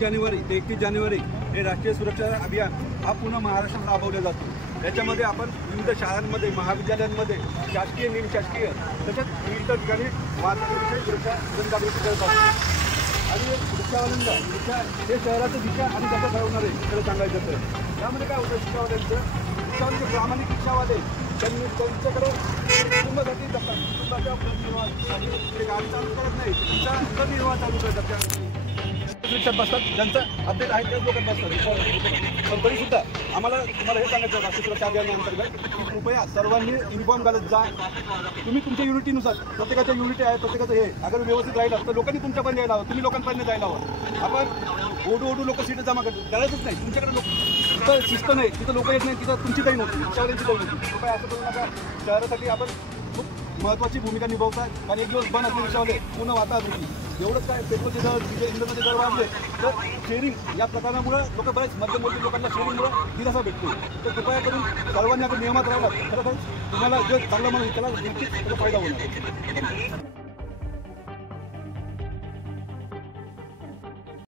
जानेवारी ते 31 जानेवारी हे राष्ट्रीय सुरक्षा अभियान हा पूर्ण महाराष्ट्रात राबवला जातो। याच्यामध्ये आपण विविध शाळांमध्ये, महाविद्यालयांमध्ये, शासकीय, निमशासकीय तसेच विविध ठिकाणी वाहतुकीविषयी सुरक्षा जनजागृती करत असतो। आणि रिक्षावाल्यांना हे शहराचं दिशा आणि कसं ठरवणार आहे खरं सांगायचं तर यामध्ये काय होतं, रिक्षावाले प्रामाणिक रिक्षावाले त्यांच्याकडे कुटुंबासाठी जातात, कुटुंबाच्या गाडी चालू करत नाही, त्यांचा उदरनिर्वाह चालू करतात, रिक्षात बसतात, ज्यांचं अपडेट आहे त्याच लोकांना बसतात। पण तरीसुद्धा आम्हाला तुम्हाला हे सांगायचं राष्ट्रीय सुरक्षा अभियानाअंतर्गत की कृपया सर्वांनी युनिफॉर्म घालत जा। तुम्ही तुमच्या युनिटीनुसार, प्रत्येकाच्या युनिटी आहे, प्रत्येकाचं हे अगर व्यवस्थित राहिलं तर लोकांनी तुमच्यापर्यंत यायला हवं, तुम्ही लोकांपर्यंत जायला हवं। आपण ओढू लोक सीट जमा करतो, करायचंच नाही। तुमच्याकडे लोक तिथं शिस्त नाही, तिथं लोक येत नाही, तिथं तुमची काही नव्हती, रिक्षावाल्यांची काही नव्हती। कृपया असं करू नका। शहरासाठी आपण खूप महत्त्वाची भूमिका निभावतात आणि एक दिवस बंद असले रिक्षावाले पूर्ण वातावरण होती। एवढंच काय, पेट्रोलचे दर, इंधनाचे दर वाढले तर शेअरिंग या प्रकारामुळे लोक बरेच मध्यमवर्गीय लोकांना शेअरिंगमुळे दिलासा भेटतो। तर कृपया करून सर्वांनी आपण नियमात राहिला खरंच तुम्हाला जे चांगलं म्हणून त्याला नक्कीच त्याचा फायदा होणार।